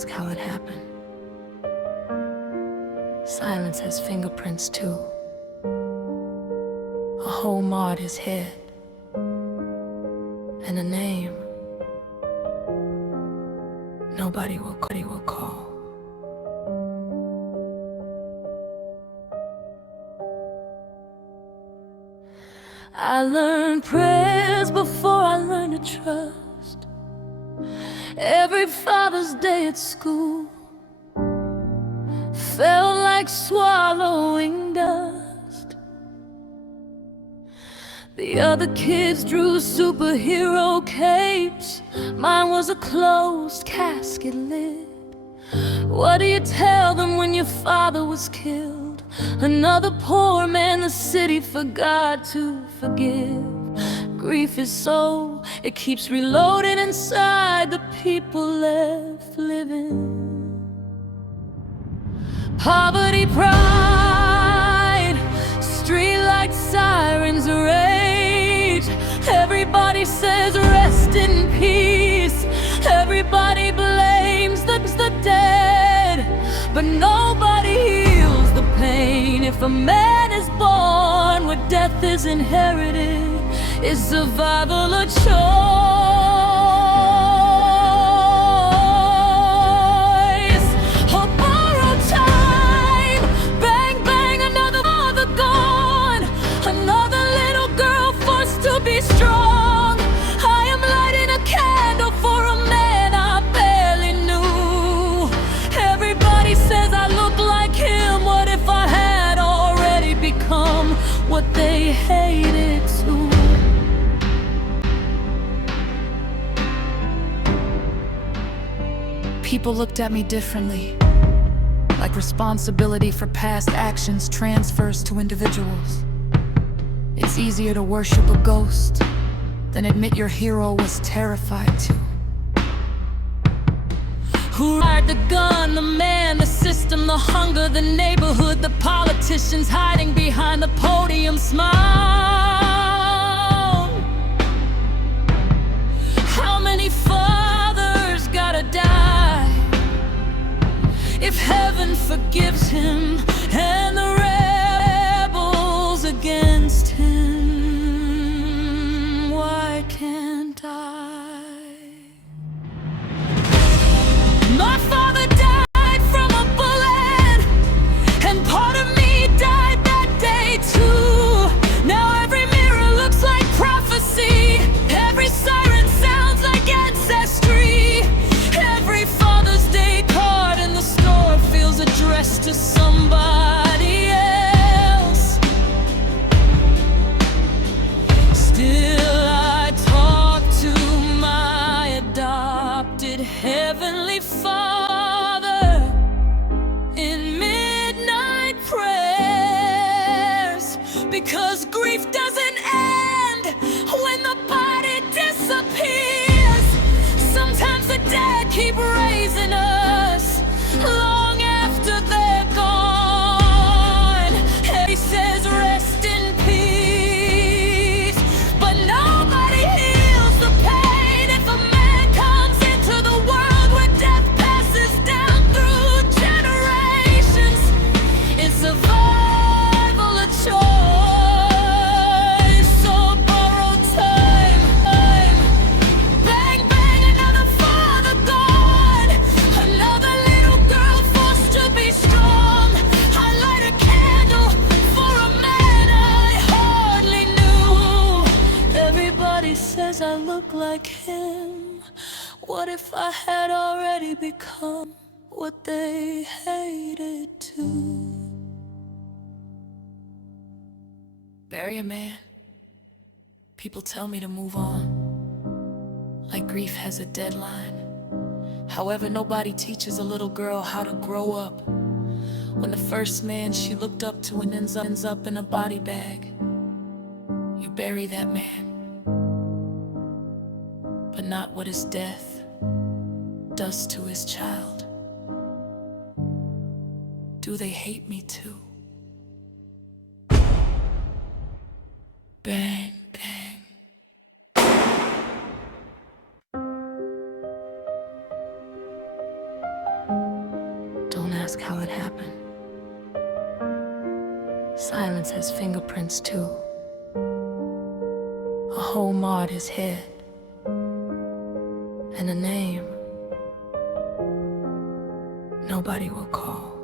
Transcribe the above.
ask how it happened. Silence has fingerprints too. A hole marred his head, and a name nobody will call. I learned prayers before I learned to trust. Every Father's Day at school felt like swallowing dust. The other kids drew superhero capes. Mine was a closed casket lid. What do you tell them when your father was killed? Another poor man the city forgot to forgive. Grief is so, it keeps reloading inside the people left living. Poverty, pride, streetlights, sirens, rage. Everybody says rest in peace. Everybody blames the dead, but nobody heals the pain. If a man is born where death is inherited, is survival a choice? Or borrowed time? Bang, bang, another father gone. Another little girl forced to be strong. I am lighting a candle for a man I barely knew. Everybody says I look like him. What if I had already become what they hated to? People looked at me differently, like responsibility for past actions transfers to individuals. It's easier to worship a ghost than admit your hero was terrified too. Who fired the gun? The man, the system, the hunger, the neighborhood, the politicians hiding behind the podium smile. How many fathers gotta die if heaven forgives him and the rebels against him? Why can't I? My father died from a bullet, and part of me died that day too. Now every mirror looks like prophecy. Every siren sounds like ancestry. Every Father's Day card in the store feels addressed to somebody else. Still I talk to my adopted Heavenly Father in midnight prayers, because grief doesn't end when the body disappears. Sometimes the dead keep raising us long after they're gone. And he says rest in peace, but nobody heals the pain. If a man comes into the world where death passes down through generations, is survival a choice? So borrowed time, bang, bang, another father gone. Another little girl forced to be strong. I light a candle for a man I hardly knew. Everybody says I look like him. What if I had already become what they hated to? Bury a man. People tell me to move on, like grief has a deadline. However, nobody teaches a little girl how to grow up when the first man she looked up to ends up in a body bag. You bury that man, but not what his death does to his child. Do they hate me too? Bang, bang. ask how it happened. Silence has fingerprints too. A hole marred his head, and a name nobody will call.